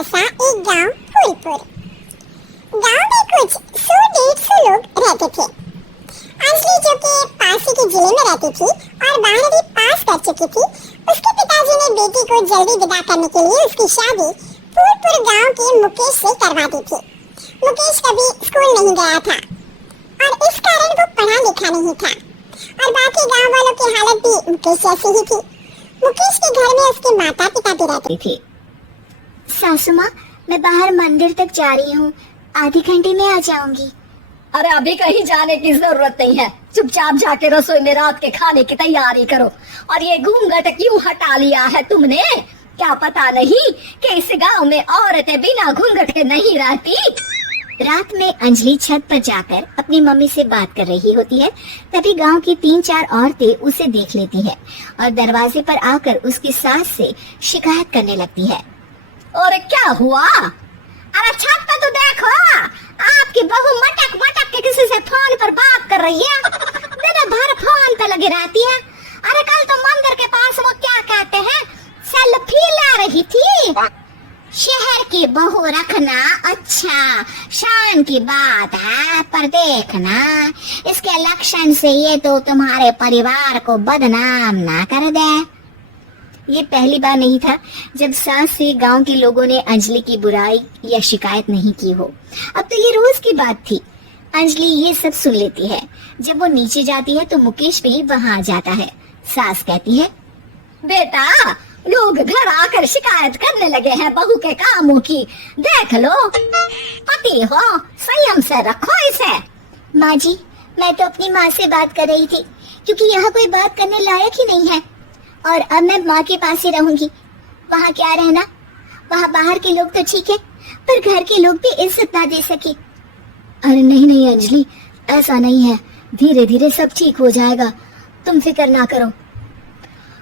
बसा एक गांव फूलपुर। गांव में कुछ 100-150 लोग रहते थे। अंजलि जो कि पास ही के जिले में रहती थी और 12वीं पास कर चुकी थी, उसके पिताजी ने बेटी को जल्दी विदा करने के लिए उसकी शादी फूलपुर गांव के मुकेश से करवा दी थी। मुकेश कभी स्कूल नहीं गया था और इस कारण वो पढ़ा लिखा नहीं था और बाकी गांव वालों की हालत भी मुकेश जैसी ही थी। मुकेश के घर में उसके माता पिता भी रहते थे। सासू माँ, मैं बाहर मंदिर तक जा रही हूँ, आधे घंटे में आ जाऊंगी। अरे अभी कहीं जाने की जरूरत नहीं है, चुपचाप जाके रसोई में रात के खाने की तैयारी करो। और ये घूंघट क्यों हटा लिया है तुमने? क्या पता नहीं कि इस गांव में औरतें बिना घूंघट के नहीं रहती। रात में अंजलि छत पर जाकर अपनी मम्मी से बात कर रही होती है। तभी गांव की 3-4 औरतें उसे देख लेती हैं और दरवाजे पर आकर उसकी सास से शिकायत करने लगती है। और क्या हुआ? अरे छत पर तो देखो, आपकी बहू मटक मटक के किसी से फोन पर बात कर रही है। दिन भर फोन पे लगी रहती है। अरे कल तो मंदिर के पास वो क्या कहते हैं, सेल्फी ला रही थी। शहर की बहू रखना अच्छा शान की बात है, पर देखना इसके लक्षण से ये तो तुम्हारे परिवार को बदनाम ना कर दे। ये पहली बार नहीं था जब सास से गांव के लोगों ने अंजलि की बुराई या शिकायत नहीं की हो। अब तो ये रोज की बात थी। अंजलि ये सब सुन लेती है। जब वो नीचे जाती है तो मुकेश भी वहाँ आ जाता है। सास कहती है, बेटा, लोग घर आकर शिकायत करने लगे हैं बहू के कामों की, देख लो। पति हो, संयम से रखो इसे। माँ जी, मैं तो अपनी माँ से बात कर रही थी, क्योंकि यहाँ कोई बात करने लायक ही नहीं है और अब मैं माँ के पास ही रहूंगी। वहाँ क्या रहना, वहाँ बाहर के लोग तो ठीक है, पर घर के लोग भी इज्जत ना दे सके। अरे नहीं नहीं अंजलि, ऐसा नहीं है, धीरे धीरे सब ठीक हो जाएगा, तुम फिक्र ना करो।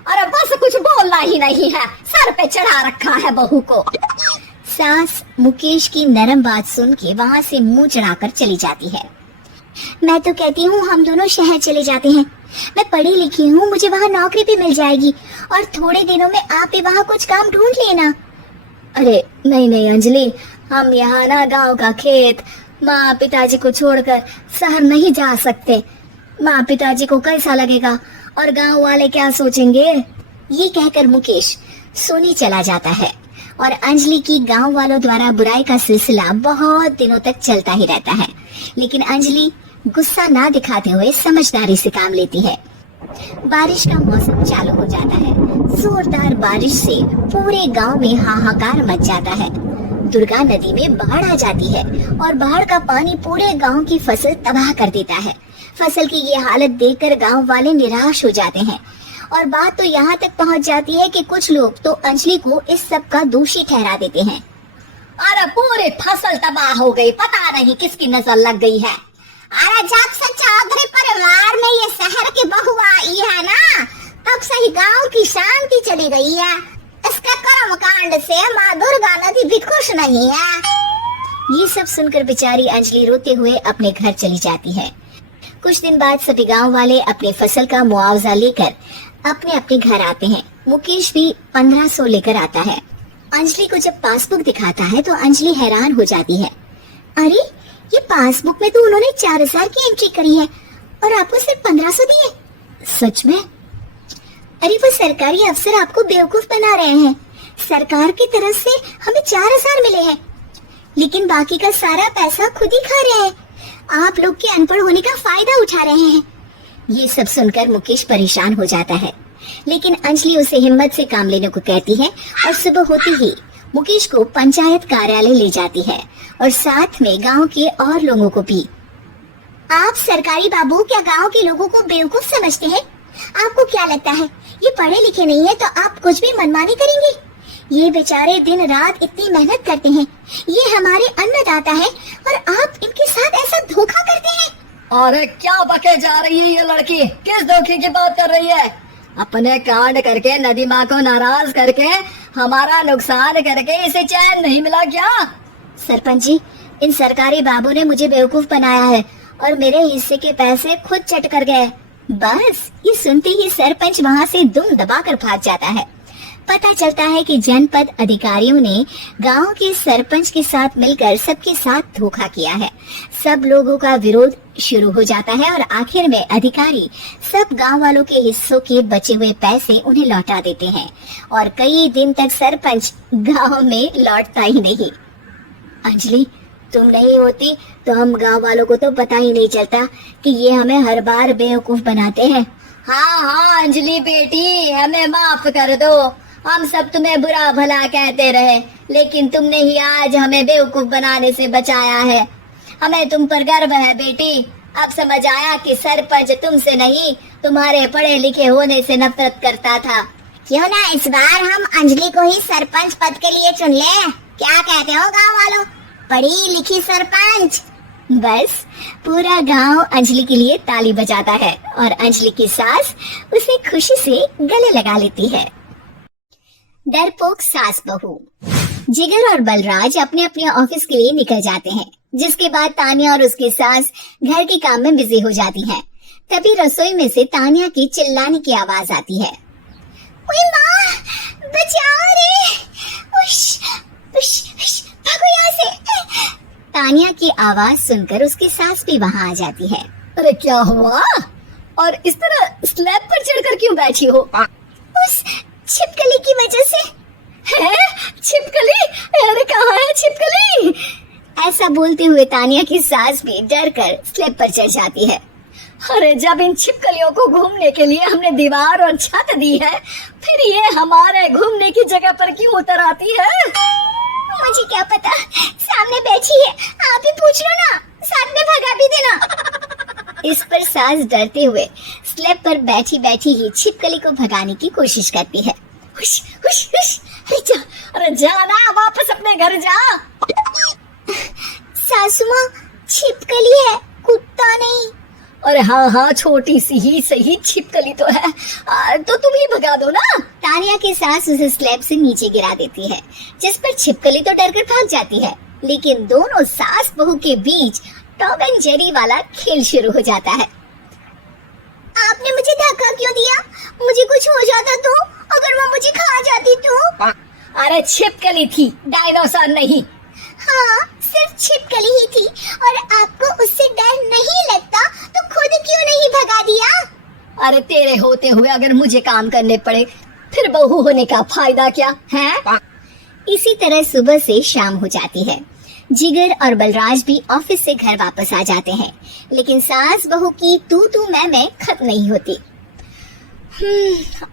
अरे बस कुछ बोलना ही नहीं है, सर पे चढ़ा रखा है बहू को। सास मुकेश की नरम बात सुन के वहाँ से मुंह चढ़ाकर चली जाती है। मैं तो कहती हूँ हम दोनों शहर चले जाते हैं। मैं पढ़ी लिखी हूँ, मुझे वहाँ नौकरी भी मिल जाएगी और थोड़े दिनों में आप भी वहाँ कुछ काम ढूंढ लेना। अरे नहीं नहीं अंजलि, हम यहाँ ना गांव का खेत, माँ पिताजी को छोड़कर शहर नहीं जा सकते। माँ पिताजी को कैसा लगेगा और गांव वाले क्या सोचेंगे? ये कहकर मुकेश सोने चला जाता है और अंजलि की गांव वालों द्वारा बुराई का सिलसिला बहुत दिनों तक चलता ही रहता है। लेकिन अंजलि गुस्सा ना दिखाते हुए समझदारी से काम लेती है। बारिश का मौसम चालू हो जाता है। जोरदार बारिश से पूरे गांव में हाहाकार मच जाता है। दुर्गा नदी में बाढ़ आ जाती है और बाढ़ का पानी पूरे गांव की फसल तबाह कर देता है। फसल की ये हालत देखकर गांव वाले निराश हो जाते हैं और बात तो यहाँ तक पहुँच जाती है कि कुछ लोग तो अंजलि को इस सब का दोषी ठहरा देते हैं। अरे पूरी फसल तबाह हो गई, पता नहीं किसकी नजर लग गई है। अरे जब से चौधरी परिवार में ये शहर की बहू आई है ना, तब से ही गांव की शांति चली गई है। इसके कर्म कांड से माँ दुर्गा नदी भी खुश नहीं है। ये सब सुनकर बेचारी अंजलि रोते हुए अपने घर चली जाती है। कुछ दिन बाद सभी गांव वाले अपनी फसल का मुआवजा लेकर अपने अपने घर आते हैं। मुकेश भी 1500 लेकर आता है। अंजलि को जब पासबुक दिखाता है तो अंजलि हैरान हो जाती है। अरे ये पासबुक में तो उन्होंने 4000 की एंट्री करी है और आपको सिर्फ 1500 दिए। सच में? अरे वो सरकारी अफसर आपको बेवकूफ बना रहे हैं। सरकार की तरफ से हमें 4000 मिले हैं, लेकिन बाकी का सारा पैसा खुद ही खा रहे हैं। आप लोग के अनपढ़ होने का फायदा उठा रहे हैं। ये सब सुनकर मुकेश परेशान हो जाता है, लेकिन अंजलि उसे हिम्मत से काम लेने को कहती है और सुबह होते ही मुकेश को पंचायत कार्यालय ले जाती है और साथ में गांव के और लोगों को भी। आप सरकारी बाबू क्या गांव के लोगों को बेवकूफ समझते हैं? आपको क्या लगता है ये पढ़े लिखे नहीं है तो आप कुछ भी मनमानी करेंगे? ये बेचारे दिन रात इतनी मेहनत करते हैं, ये हमारे अन्नदाता है और आप इनके साथ ऐसा धोखा करते हैं। अरे क्या बके जा रही है ये लड़की, किस धोखे की बात कर रही है? अपने कांड करके नदी माँ को नाराज करके हमारा नुकसान करके इसे चैन नहीं मिला क्या? सरपंच जी, इन सरकारी बाबू ने मुझे बेवकूफ बनाया है और मेरे हिस्से के पैसे खुद चट कर गए। बस ये सुनते ही सरपंच वहाँ से दुम दबाकर भाग जाता है। पता चलता है कि जनपद अधिकारियों ने गांव के सरपंच के साथ मिलकर सबके साथ धोखा किया है। सब लोगों का विरोध शुरू हो जाता है और आखिर में अधिकारी सब गांव वालों के हिस्सों के बचे हुए पैसे उन्हें लौटा देते हैं और कई दिन तक सरपंच गांव में लौटता ही नहीं। अंजलि, तुम नहीं होती तो हम गांव वालों को तो पता ही नहीं चलता कि ये हमें हर बार बेवकूफ बनाते हैं। हाँ हाँ अंजलि बेटी, हमें माफ कर दो। हम सब तुम्हें बुरा भला कहते रहे, लेकिन तुमने ही आज हमें बेवकूफ बनाने से बचाया है। हमें तुम पर गर्व है बेटी। अब समझ आया कि सरपंच तुमसे नहीं, तुम्हारे पढ़े लिखे होने से नफरत करता था। क्यों ना इस बार हम अंजलि को ही सरपंच पद के लिए चुन ले? क्या कहते हो गांव वालों? पढ़ी लिखी सरपंच। बस पूरा गांव अंजलि के लिए ताली बजाता है और अंजलि की सास उसे खुशी से गले लगा लेती है। डरपोक सास बहू। जिगर और बलराज अपने अपने ऑफिस के लिए निकल जाते हैं, जिसके बाद तानिया और उसकी सास घर के काम में बिजी हो जाती हैं। तभी रसोई में से तानिया की चिल्लाने की आवाज आती है। ओए माँ, बचाओ रे! उश, उश, उश, भागो यहाँ से! तानिया की आवाज सुनकर उसकी सास भी वहाँ आ जाती है। अरे क्या हुआ? और इस तरह स्लैब पर चढ़कर क्यों बैठी हो? उस छिपकली की वजह से। है? छिपकली? अरे कहाँ है छिपकली? ऐसा बोलते हुए तानिया की सास भी डर कर स्लैब पर चढ़ जाती है। अरे जब इन छिपकलियों को घूमने के लिए हमने दीवार और छत दी है, फिर ये हमारे घूमने की जगह पर क्यों उतर आती है? मुझे क्या पता, सामने बैठी है, आप ही पूछ लो ना, साथ में भगा भी देना। इस पर सास डरते हुए स्लैब पर बैठी बैठी ही छिपकली को भगाने की कोशिश करती है। हुश, हुश, हुश, अरे जा ना, वापस अपने घर जा। सासू माँ, छिपकली है, कुत्ता नहीं। अरे हाँ हाँ, छोटी सी ही सही छिपकली तो है, तो तुम ही भगा दो ना। तानिया की सास उसे स्लैब से नीचे गिरा देती है, जिस पर छिपकली तो डरकर भाग जाती है, लेकिन दोनों सास बहू के बीच टॉम एंड जेरी वाला खेल शुरू हो जाता है। आपने मुझे धक्का क्यों दिया? मुझे कुछ हो जाता तो? अगर वो मुझे खा जाती तो? अरे छिपकली थी, डायनासोर नहीं। हाँ, सिर्फ छिपकली ही थी, और आपको उससे डर नहीं लगता तो खुद क्यों नहीं भगा दिया? अरे तेरे होते हुए अगर मुझे काम करने पड़े, फिर बहू होने का फायदा क्या है? इसी तरह सुबह से शाम हो जाती है। जिगर और बलराज भी ऑफिस से घर वापस आ जाते हैं, लेकिन सास बहू की तू मैं खत्म नहीं होती।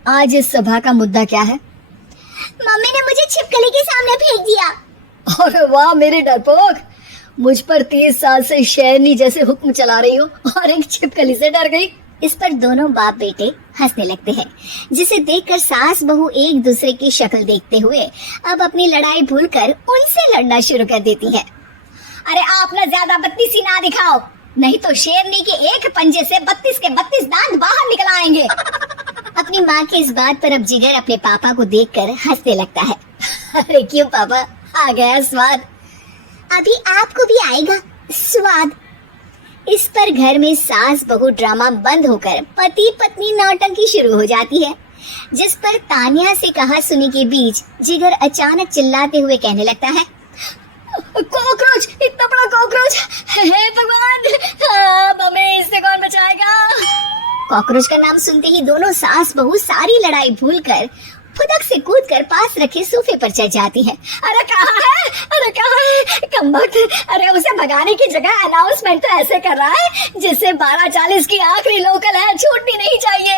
आज इस सभा का मुद्दा क्या है? मम्मी ने मुझे छिपकली के सामने फेंक दिया। अरे वाह मेरे डरपोक, मुझ पर 30 साल से शेरनी जैसे हुक्म चला रही हो और एक छिपकली से डर गई। इस पर दोनों बाप बेटे हंसने लगते हैं, जिसे देखकर सास बहू एक दूसरे की शक्ल देखते हुए अब अपनी लड़ाई भूलकर उनसे लड़ना शुरू कर देती है। अरे आप ना ज्यादा बत्तीसी ना दिखाओ, नहीं तो शेरनी के एक पंजे से 32 के 32 दांत बाहर निकल आएंगे। अपनी माँ की इस बात पर अब जिगर अपने पापा को देखकर हंसने लगता है। अरे क्यों पापा, आ गया स्वाद। अभी आपको भी आएगा स्वाद। इस पर घर में सास बहू ड्रामा बंद होकर पति पत्नी नौटंकी शुरू हो जाती है, जिस पर तानिया से कहा सुनी के बीच जिगर अचानक चिल्लाते हुए कहने लगता है, कॉकरोच, इतना बड़ा कॉकरोच, हे भगवान, अब हमें इससे कौन बचाएगा? कॉकरोच का नाम सुनते ही दोनों सास बहू सारी लड़ाई भूलकर फुदक से कूदकर पास रखे सोफे पर चढ़ जाती है। अरे कहाँ है? अरे कहाँ है? कमबख्त, अरे उसे भगाने की जगह अनाउंसमेंट तो ऐसे कर रहा है जैसे 12:40 की आखिरी लोकल है, छूटनी नहीं चाहिए।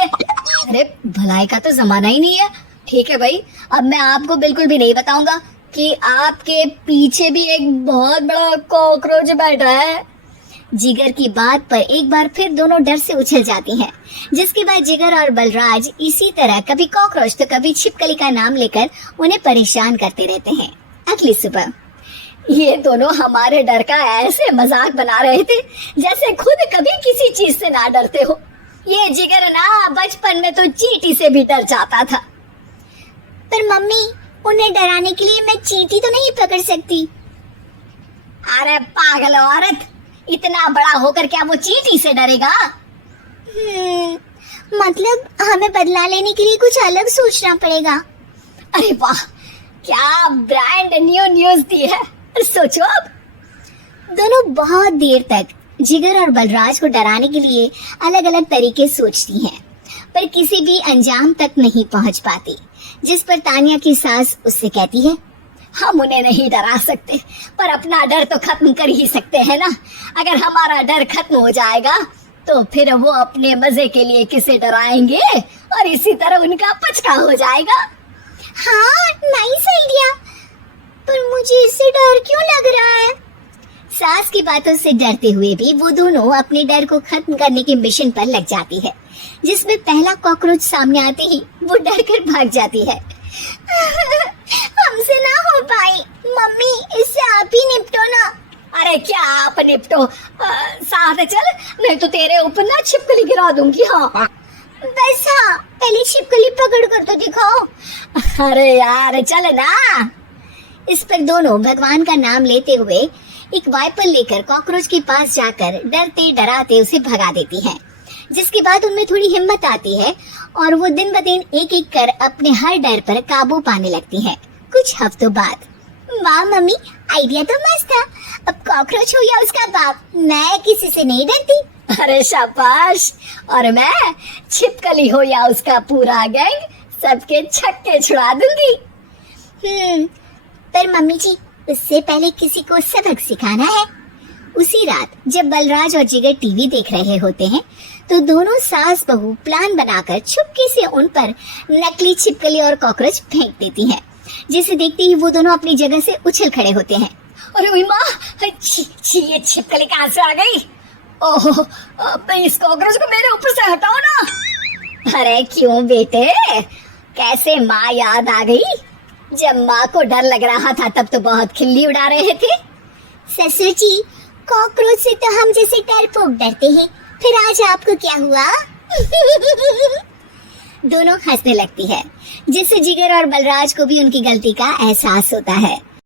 अरे भलाई का तो जमाना ही नहीं है। ठीक है भाई, अब मैं आपको बिल्कुल भी नहीं बताऊंगा कि आपके पीछे भी एक बहुत बड़ा कॉकरोच बैठा है। जिगर की बात पर एक बार फिर दोनों डर से उछल जाती हैं, जिसके बाद जिगर और बलराज इसी तरह कभी कॉकरोच तो कभी छिपकली का नाम लेकर उन्हें परेशान करते रहते हैं। अगली सुबह ये दोनों हमारे डर का ऐसे मजाक बना रहे थे जैसे खुद कभी किसी चीज से ना डरते हो। ये जिगर ना बचपन में तो चींटी से भी डर जाता था। पर मम्मी, उन्हें डराने के लिए मैं चींटी तो नहीं पकड़ सकती। अरे पागल औरत, इतना बड़ा होकर क्या वो चींटी से डरेगा? मतलब हमें बदला लेने के लिए कुछ अलग सोचना पड़ेगा। अरे वाह, क्या ब्रांड न्यू न्यूज दी है। सोचो अब। दोनों बहुत देर तक जिगर और बलराज को डराने के लिए अलग अलग तरीके सोचती हैं, पर किसी भी अंजाम तक नहीं पहुंच पाती। जिस पर तानिया की सास उससे कहती है, हम उन्हें नहीं डरा सकते, पर अपना डर तो खत्म कर ही सकते हैं ना। अगर हमारा डर खत्म हो जाएगा तो फिर वो अपने मजे के लिए किसे डराएंगे और इसी तरह उनका पचका हो जाएगा। हाँ नाइस आइडिया, पर मुझे इससे डर क्यों लग रहा है? सास की बातों से डरते हुए भी वो दोनों अपने डर को खत्म करने के मिशन पर लग जाती है, जिसमें पहला कॉकरोच सामने आते ही वो डर कर भाग जाती है। हमसे ना हो पाई, मम्मी इससे आप ही निपटो ना। अरे क्या आप निपटो, साथ चल, नहीं तो तेरे ऊपर ना छिपकली गिरा दूंगी। हाँ बस हाँ, पहले छिपकली पकड़ कर तो दिखाओ। अरे यार चल ना। इस पर दोनों भगवान का नाम लेते हुए एक वाइपर लेकर कॉकरोच के पास जाकर डरते डराते उसे भगा देती हैं, जिसके बाद उनमें थोड़ी हिम्मत आती है और वो दिन ब दिन एक एक कर अपने हर डर पर काबू पाने लगती हैं। कुछ हफ्तों बाद, वाह मम्मी, आइडिया तो मस्त था। अब कॉकरोच हो या उसका बाप, मैं किसी से नहीं डरती। अरे शाबाश। और मैं छिपकली हो या उसका पूरा गैंग, सबके छक्के छुड़ा दूंगी। पर मम्मी जी, उससे पहले किसी को सबक सिखाना है। उसी रात जब बलराज और जिगर टीवी देख रहे होते हैं तो दोनों सास बहू प्लान बनाकर छुपके से उन पर नकली छिपकली और कॉकरोच फेंक देती हैं, जिसे देखते ही वो दोनों अपनी जगह से उछल खड़े होते हैं। अरे ओए माँ, ये छिपकली कहाँ से आ गई? ओह, इस कॉकरोच को मेरे ऊपर से हटाओ ना। अरे क्यों बेटे, कैसे माँ याद आ गई? जब माँ को डर लग रहा था तब तो बहुत खिल्ली उड़ा रहे थे। ससुर जी, कॉकरोच से तो हम जैसे डरपोक डरते हैं, फिर आज आपको क्या हुआ? दोनों हंसने लगती है, जिससे जिगर और बलराज को भी उनकी गलती का एहसास होता है।